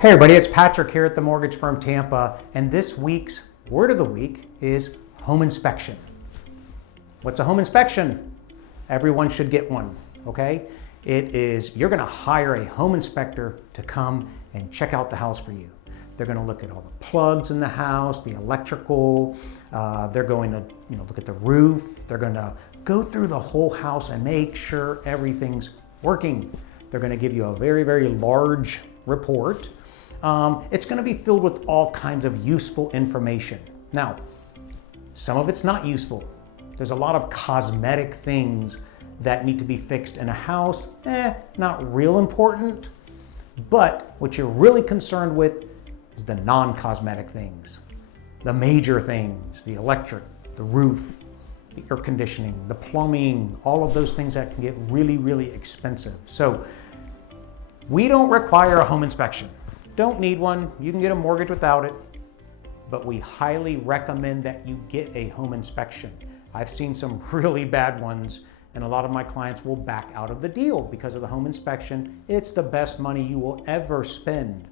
Hey everybody, it's Patrick here at the Mortgage Firm Tampa, and this week's word of the week is home inspection. What's a home inspection? Everyone should get one, okay? It is, you're gonna hire a home inspector to come and check out the house for you. They're gonna look at all the plugs in the house, the electrical, they're going to look at the roof, they're gonna go through the whole house and make sure everything's working. They're gonna give you a very, very large report. It's going to be filled with all kinds of useful information. Now, some of it's not useful. There's a lot of cosmetic things that need to be fixed in a house. Not real important. But what you're really concerned with is the non-cosmetic things. The major things, the electric, the roof, the air conditioning, the plumbing, all of those things that can get really, really expensive. So we don't require a home inspection. Don't need one, you can get a mortgage without it, but we highly recommend that you get a home inspection. I've seen some really bad ones, and a lot of my clients will back out of the deal because of the home inspection. It's the best money you will ever spend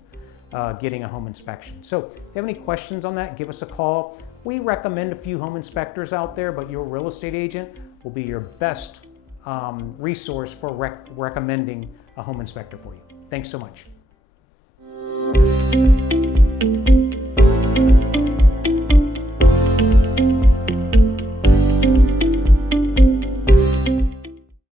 getting a home inspection. So if you have any questions on that, give us a call. We recommend a few home inspectors out there, but your real estate agent will be your best resource for recommending a home inspector for you. Thanks so much.